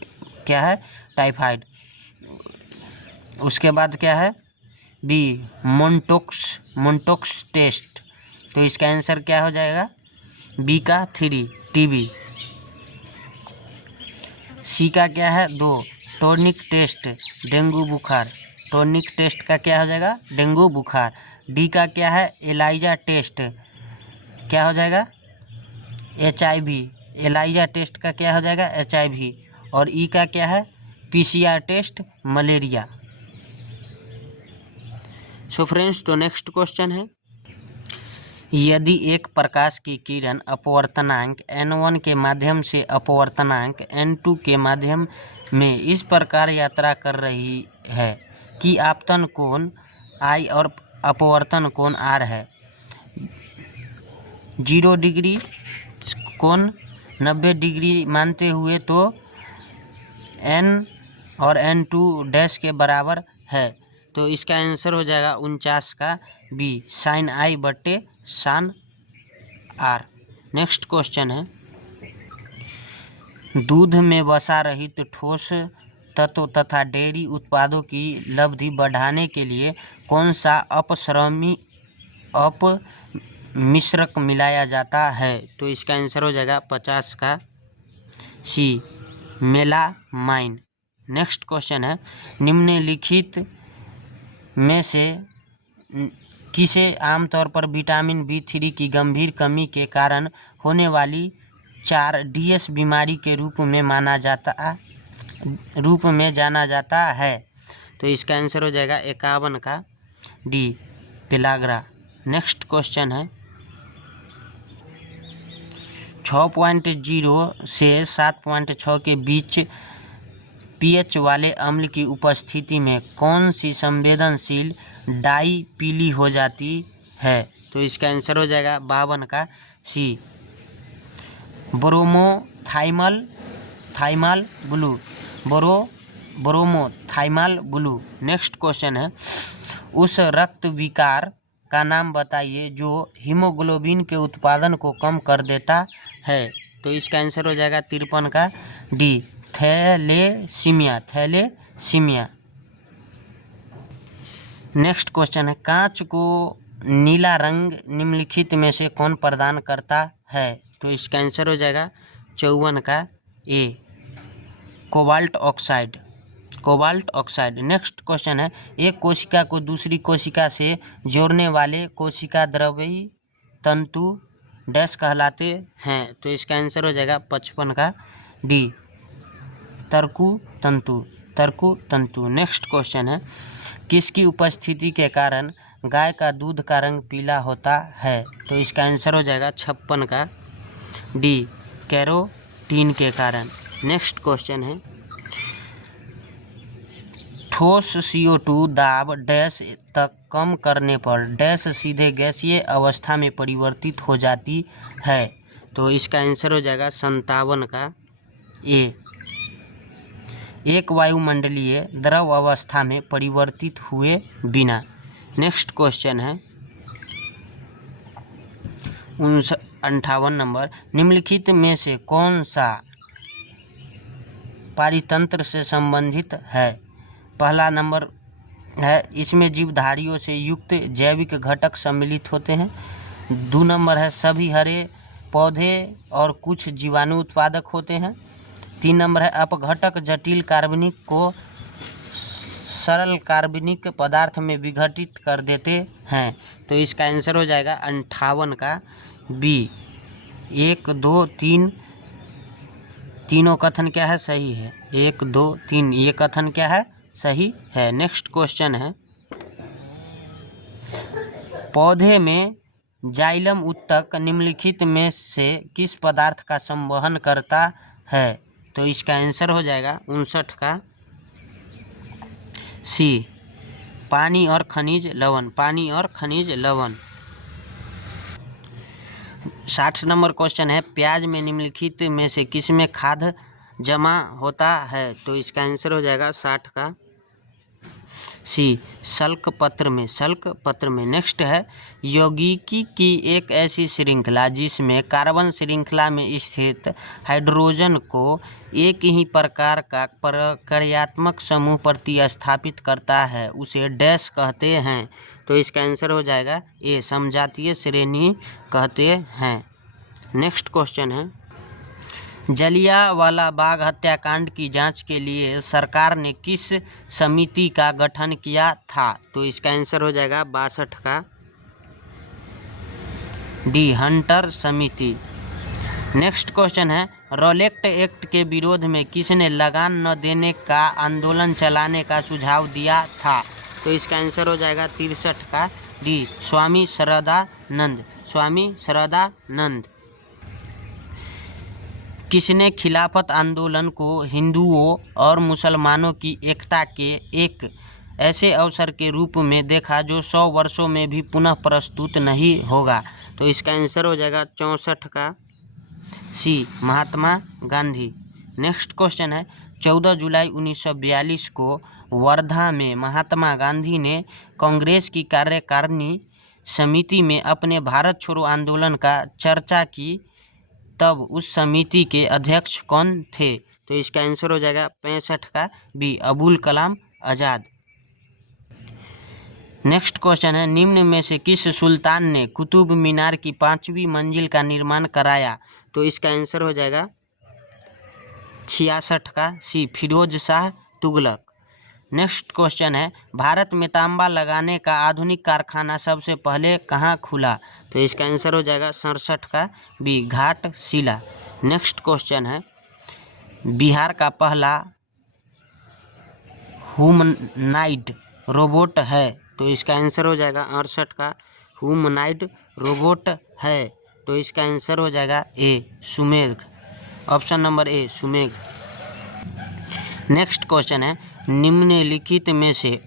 क्या है? टाइफाइड। उसके बाद क्या है? B, Mantoux test. तो इसका आंसर क्या हो जाएगा? बी का 3, टीबी। सी का क्या है? 2, टॉनिक टेस्ट, डेंगू बुखार। टॉनिक टेस्ट का क्या हो जाएगा? डेंगू बुखार। डी का क्या है? एलाइजा टेस्ट, क्या हो जाएगा? HIV। एलाइजा टेस्ट का क्या हो जाएगा? HIV। और ई का क्या है? PCR test, malaria. So friends, तो नेक्स्ट क्वेश्चन है, यदि एक प्रकाश की किरण अपवर्तनांक n1 के माध्यम से अपवर्तनांक n2 के माध्यम में इस प्रकार यात्रा कर रही है कि आपतन कोण I और अपवर्तन कोण R है, 0 डिग्री कोण 90 डिग्री मानते हुए, तो n और n2 डैश के बराबर है। तो इसका आंसर हो जाएगा 49 का बी, sin I बटे sin R। नेक्स्ट क्वेश्चन है, दूध में वसा रहित ठोस तत्व तथा डेयरी उत्पादों की लब्धि बढ़ाने के लिए कौन सा अपमिश्रक मिलाया जाता है? तो इसका आंसर हो जाएगा 50 का सी, मेलामाइन। नेक्स्ट क्वेश्चन है, निम्नलिखित में से किसे आमतौर पर विटामिन B3 की गंभीर कमी के कारण होने वाली 4DS बीमारी के रूप में जाना जाता है? तो इसका आंसर हो जाएगा 51 का डी, पेलाग्रा। नेक्स्ट क्वेश्चन है, 6.0 से 7.6 के बीच pH वाले अम्ल की उपस्थिति में कौन सी संवेदनशील डाई पीली हो जाती है? तो इसका आंसर हो जाएगा 52 का सी, ब्रोमोथाइमल ब्लू। नेक्स्ट क्वेश्चन है, उस रक्त विकार का नाम बताइए जो हीमोग्लोबिन के उत्पादन को कम कर देता है? तो इसका आंसर हो जाएगा 53 का डी, थैलेसीमिया। नेक्स्ट क्वेश्चन है, कांच को नीला रंग निम्नलिखित में से कौन प्रदान करता है? तो इसका आंसर हो जाएगा 54 का ए, कोबाल्ट ऑक्साइड। नेक्स्ट क्वेश्चन है, एक कोशिका को दूसरी कोशिका से जोड़ने वाले कोशिका द्रव्यी तंतु डैश कहलाते हैं? तो इसका आंसर हो जाएगा 55 का डी, तर्कु तंतु। नेक्स्ट क्वेश्चन है, किसकी उपस्थिति के कारण गाय का दूध का रंग पीला होता है? तो इसका आंसर हो जाएगा 56 का डी, कैरोटीन के कारण। नेक्स्ट क्वेश्चन है, ठोस CO2 दाब डैश तक कम करने पर डैश सीधे गैसीय अवस्था में परिवर्तित हो जाती है? तो इसका आंसर हो जाएगा 57 का ए, एक वायुमंडलीय द्रव अवस्था में परिवर्तित हुए बिना। नेक्स्ट क्वेश्चन है 58 नंबर, निम्नलिखित में से कौन सा पारितंत्र से संबंधित है? पहला नंबर है, इसमें जीवधारियों से युक्त जैविक घटक सम्मिलित होते हैं। 2 नंबर है, सभी हरे पौधे और कुछ जीवाणु उत्पादक होते हैं। 3 नंबर है, अपघटक जटिल कार्बनिक को सरल कार्बनिक पदार्थ में विघटित कर देते हैं। तो इसका आंसर हो जाएगा 58 का बी, 1 2 3 तीनों कथन क्या है? सही है। 1 2 3 ये कथन क्या है? सही है। नेक्स्ट क्वेश्चन है, पौधे में जाइलम उत्तक निम्नलिखित में से किस पदार्थ का संवहन करता है? तो इसका आंसर हो जाएगा 59 का सी, पानी और खनिज लवण। पानी और खनिज लवण। 60 नंबर क्वेश्चन है, प्याज में निम्नलिखित में से किसमें खाद जमा होता है? तो इसका आंसर हो जाएगा 60 का सी, सल्क पत्र में। सल्क पत्र में। नेक्स्ट है, यौगिकी की एक ऐसी श्रृंखला जिसमें कार्बन श्रृंखला में स्थित हाइड्रोजन को एक ही प्रकार का प्रक्रियात्मक समूह प्रतिस्थापित करता है, उसे डैश कहते हैं? तो इसका आंसर हो जाएगा ए, समजातीय श्रेणी कहते हैं। नेक्स्ट क्वेश्चन है, जलियांवाला बाग हत्याकांड की जांच के लिए सरकार ने किस समिति का गठन किया था? तो इसका आंसर हो जाएगा 62 का डी, हंटर समिति। नेक्स्ट क्वेश्चन है, रॉलेट एक्ट के विरोध में किसने लगान न देने का आंदोलन चलाने का सुझाव दिया था? तो इसका आंसर हो जाएगा 63 का डी, स्वामी श्रद्धानंद। स्वामी श्रद्धानंद। किसने खिलाफत आंदोलन को हिंदुओं और मुसलमानों की एकता के एक ऐसे अवसर के रूप में देखा जो 100 वर्षों में भी पुनः प्रस्तुत नहीं होगा? तो इसका आंसर हो जाएगा 64 का सी, महात्मा गांधी। नेक्स्ट क्वेश्चन है, 14 जुलाई 1942 को वर्धा में महात्मा गांधी ने कांग्रेस की कार्यकारिणी समिति में अपने भारत छोड़ो आंदोलन का चर्चा की, तब उस समिति के अध्यक्ष कौन थे? तो इसका आंसर हो जाएगा 65 का B, Abul Kalam Azad. Next question है, निम्न में से किस सुल्तान ने कुतुब मीनार की 5वीं मंजिल का निर्माण कराया? तो इसका आंसर हो जाएगा 66 का सी, फिरोज शाह तुगलक। नेक्स्ट क्वेश्चन है, भारत में तांबा लगाने का आधुनिक कारखाना सबसे पहले कहाँ खुला? तो इसका आंसर हो जाएगा 67 का बी, घाटशिला। नेक्स्ट क्वेश्चन है, बिहार का पहला ह्यूमनॉइड रोबोट है? तो इसका आंसर हो जाएगा 68 का ह्यूमनॉइड रोबोट है। तो इसका आंसर हो जाएगा ए, सुमेघ। ऑप्शन नंबर ए, सुमेघ। नेक्स्ट क्वेश्चन है, निम्नलिखित में से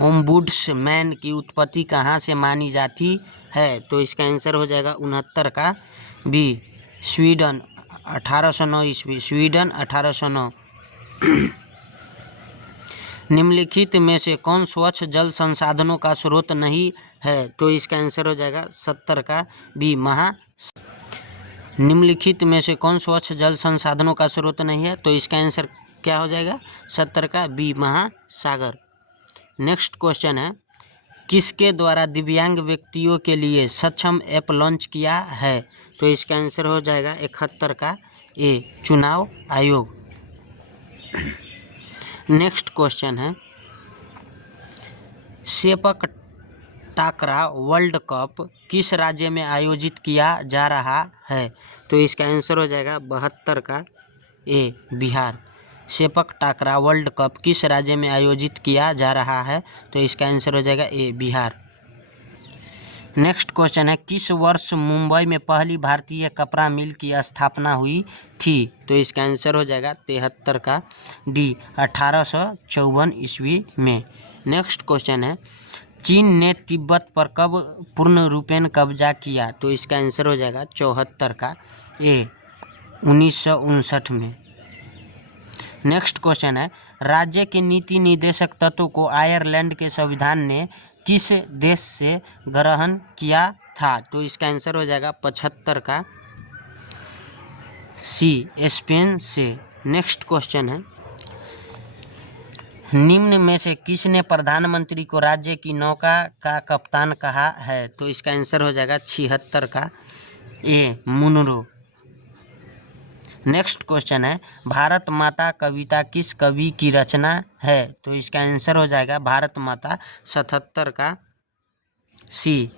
ओम्बुड्समैन की उत्पत्ति कहाँ से मानी जाती है? तो इसका आंसर हो जाएगा 69 का बी, स्वीडन, 1809 ईस्वी। स्वीडन 1809। निम्नलिखित में से कौन स्वच्छ जल संसाधनों का स्रोत नहीं है? तो इसका आंसर हो जाएगा 70 का बी, निम्नलिखित में से कौन स्वच्छ जल संसाधनों का स्रोत नहीं है? तो इसका आंसर क्या हो जाएगा? 70 का बी, महासागर। नेक्स्ट क्वेश्चन है, किसके द्वारा दिव्यांग व्यक्तियों के लिए सक्षम ऐप लॉन्च किया है? तो इसका आंसर हो जाएगा 71 का ए, चुनाव आयोग। नेक्स्ट क्वेश्चन है, सेपक टाकरा वर्ल्ड कप किस राज्य में आयोजित किया जा रहा है? तो इसका आंसर हो जाएगा 72 का ए, बिहार। सेपक टाकरा वर्ल्ड कप किस राज्य में आयोजित किया जा रहा है? तो इसका आंसर हो जाएगा ए, बिहार। नेक्स्ट क्वेश्चन है, किस वर्ष मुंबई में पहली भारतीय कपड़ा मिल की स्थापना हुई थी? तो इसका आंसर हो जाएगा 73 का डी, 1854 ईस्वी में। नेक्स्ट क्वेश्चन है, चीन ने तिब्बत पर कब पूर्ण रूपेण कब्जा किया? तो इसका आंसर हो जाएगा 74 का ए, 1959 में। नेक्स्ट क्वेश्चन है, राज्य के नीति निर्देशक तत्व को आयरलैंड के संविधान ने किस देश से ग्रहण किया था? तो इसका आंसर हो जाएगा 75 का सी, स्पेन से। नेक्स्ट क्वेश्चन है, निम्न में से किसने प्रधानमंत्री को राज्य की नौका का कप्तान कहा है? तो इसका आंसर हो जाएगा 76 का ए, मुनरो। नेक्स्ट क्वेश्चन है, भारत माता कविता किस कवि की रचना है? तो इसका आंसर हो जाएगा भारत माता 77 का सी,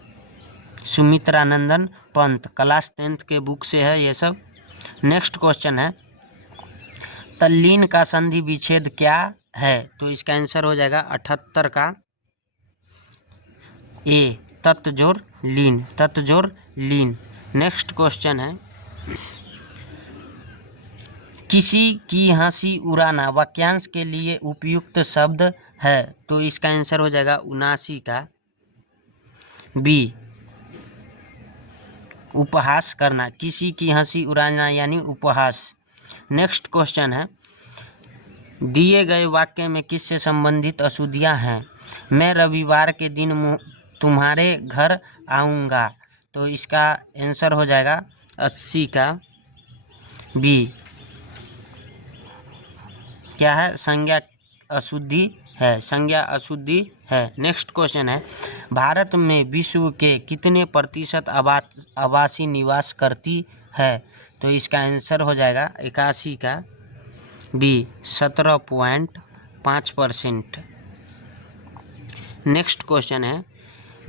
सुमित्रानंदन पंत। क्लास 10th के बुक से है ये सब। नेक्स्ट क्वेश्चन है, तल्लीन का संधि विच्छेद क्या है? तो इसका आंसर हो जाएगा 78 का ए, तत्जोड़ लीन, तत्जोड़ लीन। नेक्स्ट क्वेश्चन है, किसी की हंसी उड़ाना वाक्यांश के लिए उपयुक्त शब्द है? तो इसका आंसर हो जाएगा 79 का बी, उपहास करना। किसी की हंसी उड़ाना यानी उपहास। नेक्स्ट क्वेश्चन है, दिए गए वाक्य में किससे संबंधित अशुद्धियां हैं? मैं रविवार के दिन तुम्हारे घर आऊँगा। तो इसका आंसर हो जाएगा 80 का बी, क्या है? संज्ञा अशुद्धि है, संज्ञा अशुद्धि है। नेक्स्ट क्वेश्चन है, भारत में विश्व के कितने प्रतिशत आवासी निवास करती है? तो इसका आंसर हो जाएगा 81 का बी, 17.5%। नेक्स्ट क्वेश्चन है,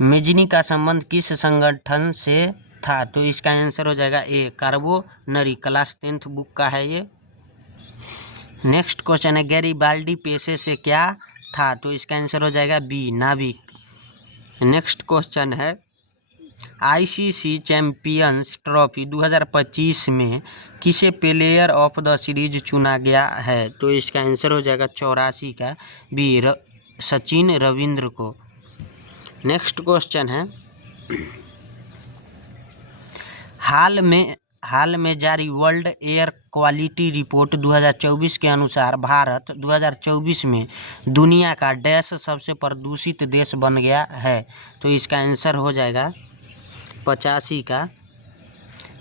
मेजनी का संबंध किस संगठन से था? तो इसका आंसर हो जाएगा ए, कार्बोनरी। क्लास 10th बुक का है ये। नेक्स्ट क्वेश्चन है, गैरिबाल्डी पेशे से क्या था? तो इसका आंसर हो जाएगा बी, नाविक। नेक्स्ट क्वेश्चन है, आईसीसी चैंपियंस ट्रॉफी 2025 में किसे प्लेयर ऑफ द सीरीज चुना गया है? तो इसका आंसर हो जाएगा 84 का बी, सचिन रविंद्र को। नेक्स्ट क्वेश्चन है, हाल में जारी वर्ल्ड एयर क्वालिटी रिपोर्ट 2024 के अनुसार भारत 2024 में दुनिया का डैश सबसे प्रदूषित देश बन गया है? तो इसका आंसर हो जाएगा 85 का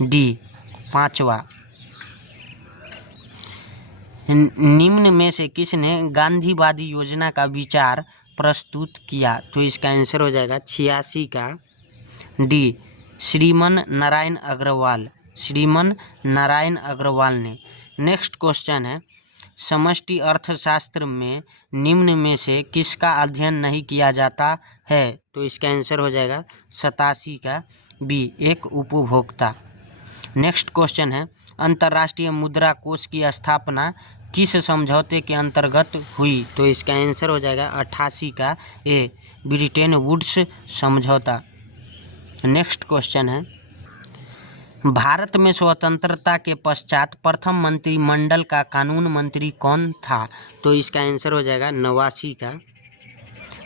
डी, 5वां। निम्न में से किसने गांधीवादी योजना का विचार प्रस्तुत किया? तो इसका आंसर हो जाएगा 86 का डी, श्रीमन नारायण अग्रवाल, श्रीमन नारायण अग्रवाल ने। नेक्स्ट क्वेश्चन है, समष्टि अर्थशास्त्र में निम्न में से किसका अध्ययन नहीं किया जाता है? तो इसका आंसर हो जाएगा 87 का बी, एक उपभोक्ता। नेक्स्ट क्वेश्चन है, अंतर्राष्ट्रीय मुद्रा कोष की स्थापना किस समझौते के अंतर्गत हुई? तो इसका आंसर हो जाएगा 88 का ए, ब्रिटेन वुड्स समझौता। नेक्स्ट क्वेश्चन है, भारत में स्वतंत्रता के पश्चात प्रथम मंत्रिमंडल का कानून मंत्री कौन था? तो इसका आंसर हो जाएगा 89 का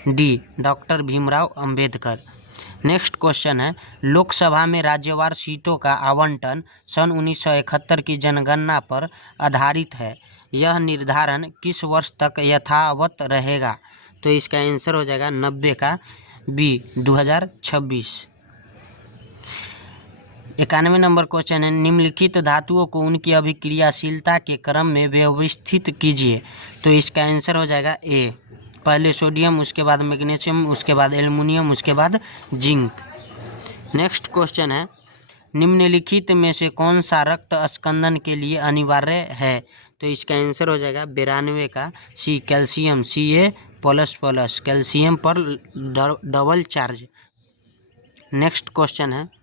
D, doctor Bhimrao Ambedkar. Next question है, लोकसभा में राज्यवार सीटों का आवंटन सन 1971 की जनगणना पर आधारित है। यह निर्धारण किस वर्ष तक यथावत रहेगा? तो इसका आंसर हो जाएगा 90 का बी, 2026। 91 नंबर क्वेश्चन है, निम्नलिखित धातुओं को उनकी अभिक्रियाशीलता के क्रम में व्यवस्थित कीजिए। तो इसका आंसर हो जाएगा ए, पहले सोडियम, उसके बाद मैग्नीशियम, उसके बाद एल्युमिनियम, उसके बाद जिंक। नेक्स्ट क्वेश्चन है, निम्नलिखित में से कौन सा रक्त स्कंदन के लिए अनिवार्य है? तो इसका आंसर हो जाएगा 92 का सी, कैल्शियम, Ca++, कैल्शियम पर डबल चार्ज। नेक्स्ट क्वेश्चन है,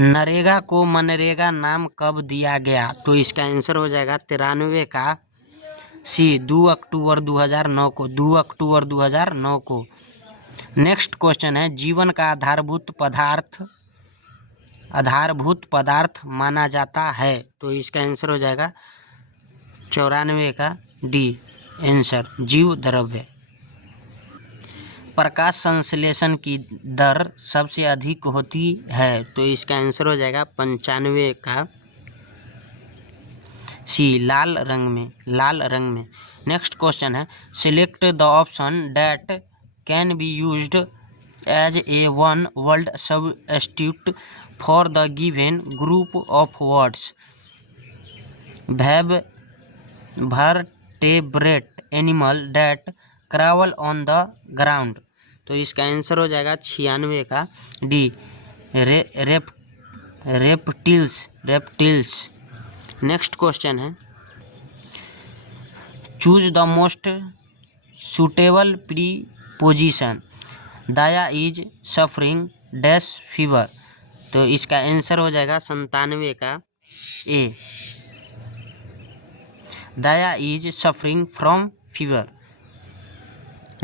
नरेगा को मनरेगा नाम कब दिया गया? तो इसका आंसर हो जाएगा 93 का सी 2 अक्टूबर 2009 को, 2 अक्टूबर 2009 को। नेक्स्ट क्वेश्चन है, जीवन का आधारभूत पदार्थ माना जाता है। तो इसका आंसर हो जाएगा 94 का डी आंसर, जीव द्रव्य। प्रकाश संश्लेषण की दर सबसे अधिक होती है। तो इसका आंसर हो जाएगा 95 का सी, लाल रंग में। नेक्स्ट क्वेश्चन है, select the option that can be used as a one word substitute for the given group of words. Vertebrate animal that crawl on the ground. तो इसका आंसर हो जाएगा 96 का डी, रेप्टिल्स। नेक्स्ट क्वेश्चन है, choose the most suitable preposition, Daya is suffering dash fever. तो इसका आंसर हो जाएगा 97 का A, Daya is suffering from fever.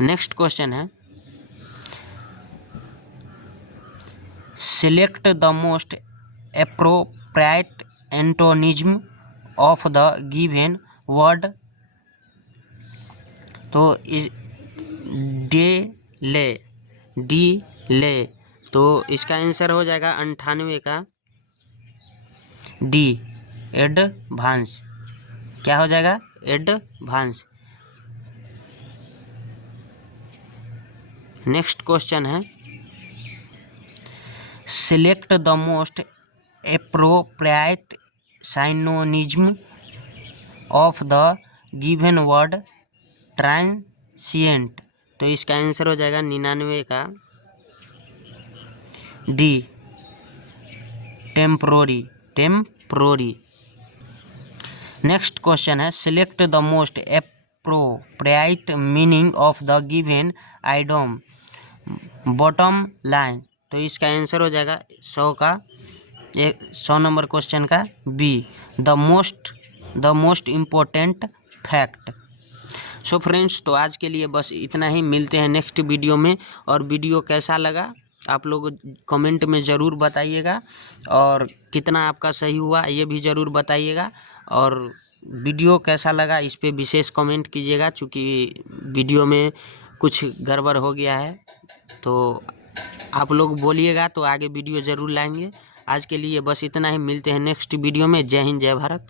Next question है, select the most appropriate antonym of the given word. तो इस डिले। तो इसका आंसर हो जाएगा 98 का डी, एडवांस। क्या हो जाएगा? एडवांस। नेक्स्ट क्वेश्चन है, select the most appropriate synonym of the given word transient. तो इसका आंसर हो जाएगा 99 का डी, टेम्पोररी। नेक्स्ट क्वेश्चन है, select the most appropriate meaning of the given item bottom line. तो इसका आंसर हो जाएगा 100 नंबर क्वेश्चन का B, the most important fact. So friends, तो आज के लिए बस इतना ही। मिलते हैं नेक्स्ट वीडियो में। और वीडियो कैसा लगा आप लोग कमेंट में ज़रूर बताइएगा, और कितना आपका सही हुआ ये भी ज़रूर बताइएगा। और वीडियो कैसा लगा इस पे विशेष कमेंट कीजिएगा, क्योंकि वीडियो में कुछ गड़बड़ हो गया है। तो आप लोग बोलिएगा तो आगे वीडियो ज़रूर लाएंगे। आज के लिए बस इतना ही। मिलते हैं नेक्स्ट वीडियो में। जय हिंद, जय भारत।